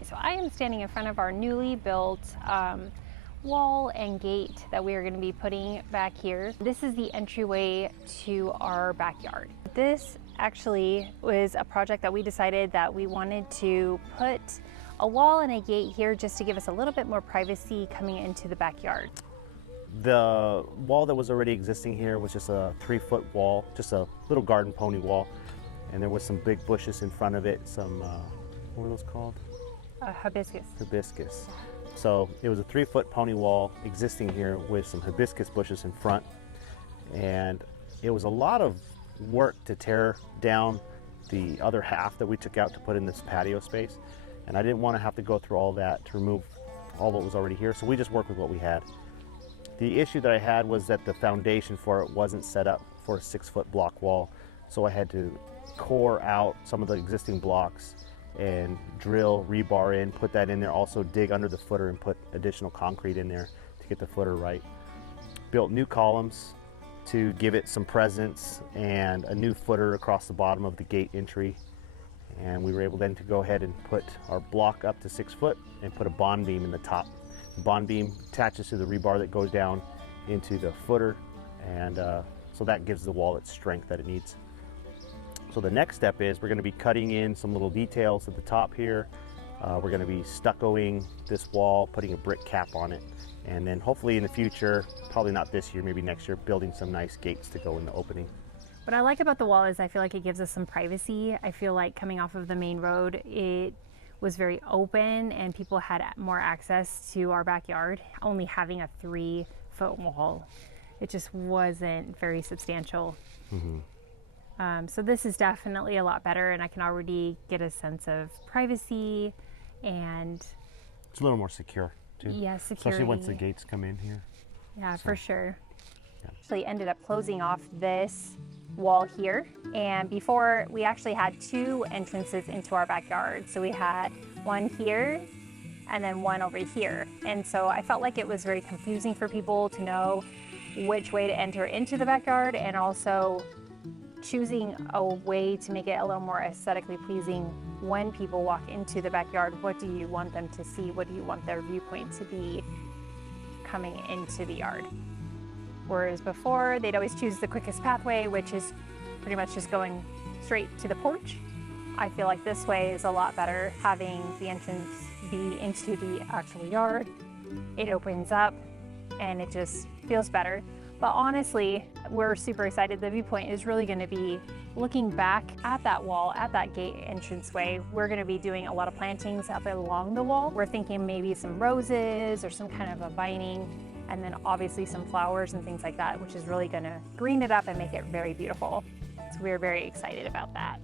right, so I am standing in front of our newly built wall and gate that we are going to be putting back here. This is the entryway to our backyard. This actually was a project that we decided that we wanted to put a wall and a gate here just to give us a little bit more privacy coming into the backyard. The wall that was already existing here was just a 3-foot wall, just a little garden pony wall, and there was some big bushes in front of it, some, what were those called? Hibiscus. Hibiscus. So it was a 3-foot pony wall existing here with some hibiscus bushes in front, and it was a lot of work to tear down the other half that we took out to put in this patio space, and I didn't want to have to go through all that to remove all what was already here, so we just worked with what we had. The issue that I had was that the foundation for it wasn't set up for a 6-foot block wall, so I had to core out some of the existing blocks and drill rebar in, put that in there, also dig under the footer and put additional concrete in there to get the footer right. Built new columns to give it some presence and a new footer across the bottom of the gate entry, and we were able then to go ahead and put our block up to 6 foot and put a bond beam in the top. The bond beam attaches to the rebar that goes down into the footer, and so that gives the wall its strength that it needs. So the next step is we're going to be cutting in some little details at the top here. We're going to be stuccoing this wall, putting a brick cap on it, and then hopefully in the future, probably not this year, maybe next year, building some nice gates to go in the opening. What I like about the wall is I feel like it gives us some privacy. I feel like coming off of the main road, it was very open and people had more access to our backyard. Only having a 3-foot wall, it just wasn't very substantial. So this is definitely a lot better, and I can already get a sense of privacy, and it's a little more secure too. Yeah, security. Especially once the gates come in here. Yeah, for sure. Yeah. Actually ended up closing off this wall here, and before we actually had 2 entrances into our backyard. So we had one here and then one over here, and so I felt like it was very confusing for people to know which way to enter into the backyard, and also choosing a way to make it a little more aesthetically pleasing when people walk into the backyard. What do you want them to see? What do you want their viewpoint to be coming into the yard? Whereas before, they'd always choose the quickest pathway, which is pretty much just going straight to the porch. I feel like this way is a lot better, having the entrance be into the actual yard. It opens up and it just feels better. But honestly, we're super excited. The viewpoint is really going to be looking back at that wall, at that gate entranceway. We're going to be doing a lot of plantings up along the wall. We're thinking maybe some roses or some kind of a vining, and then obviously some flowers and things like that, which is really going to green it up and make it very beautiful. So we're very excited about that.